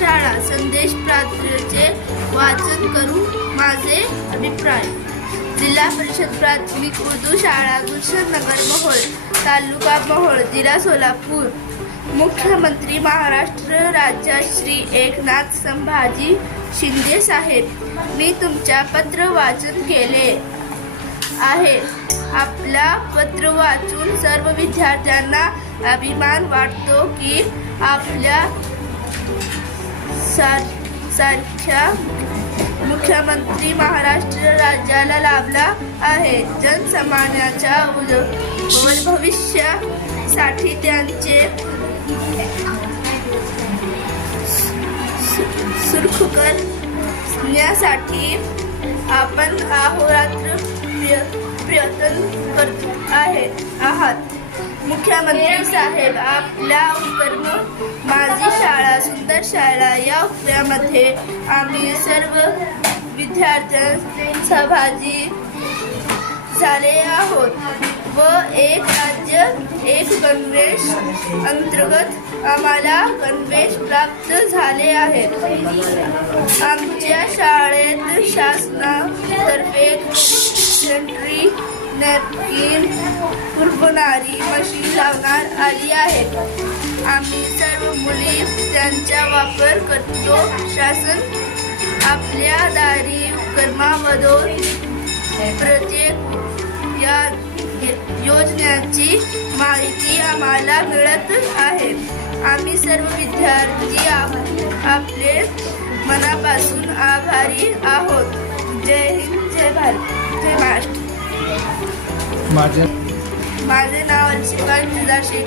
शाळा संदेश प्रार्थनेचे वाचन करू माझे अभिप्राय. जिल्हा परिषद प्राथमिक उर्दू शाळा गुलशन नगर मोहोळ, तालुका मोहोळ, जिल्हा सोलापूर. मुख्यमंत्री महाराष्ट्र राज्य श्री एकनाथ संभाजी शिंदे साहेब, मी तुमच्या पत्र वाचन केले आहे. आपला पत्र वाचून सर्व विद्यार्थ्यांना अभिमान वाटतो की आपल्या सारख्या मुख्यमंत्री महाराष्ट्र राज्याला लाभला आहे. जनसामान्याच्या उज्ज्वल भविष्यासाठी त्यांचे सुख करण्यासाठी आपण अहोरात्र प्रयत्न करत आहात. मुख्यमंत्री साहेब, आपल्या उपक्रम माझी शाळा सुंदर शाळा या उपक्रमामध्ये आम्ही सर्व विद्यार्थी सहभागी झाले आहोत व एक राज्य एक गणवेश अंतर्गत आम्हाला गणवेश प्राप्त झाले आहेत. आमच्या शाळेत शासनातर्फे सॅनिटरी नॅपकिन पुरवणारी मशीन लावण्यात आली आहे. आम्ही सर्व मुली त्यांचा वापर करतो. शासन आपल्या दारी उपक्रमामधून प्रत्येक या योजनेची माहिती आम्हाला मिळत आहे. आम्ही सर्व विद्यार्थी आपले मनापासून आभारी आहोत. जय हिंद, जय भारत, जय महाराष्ट्र. माझे नाव अंशिका इंतजार शेख.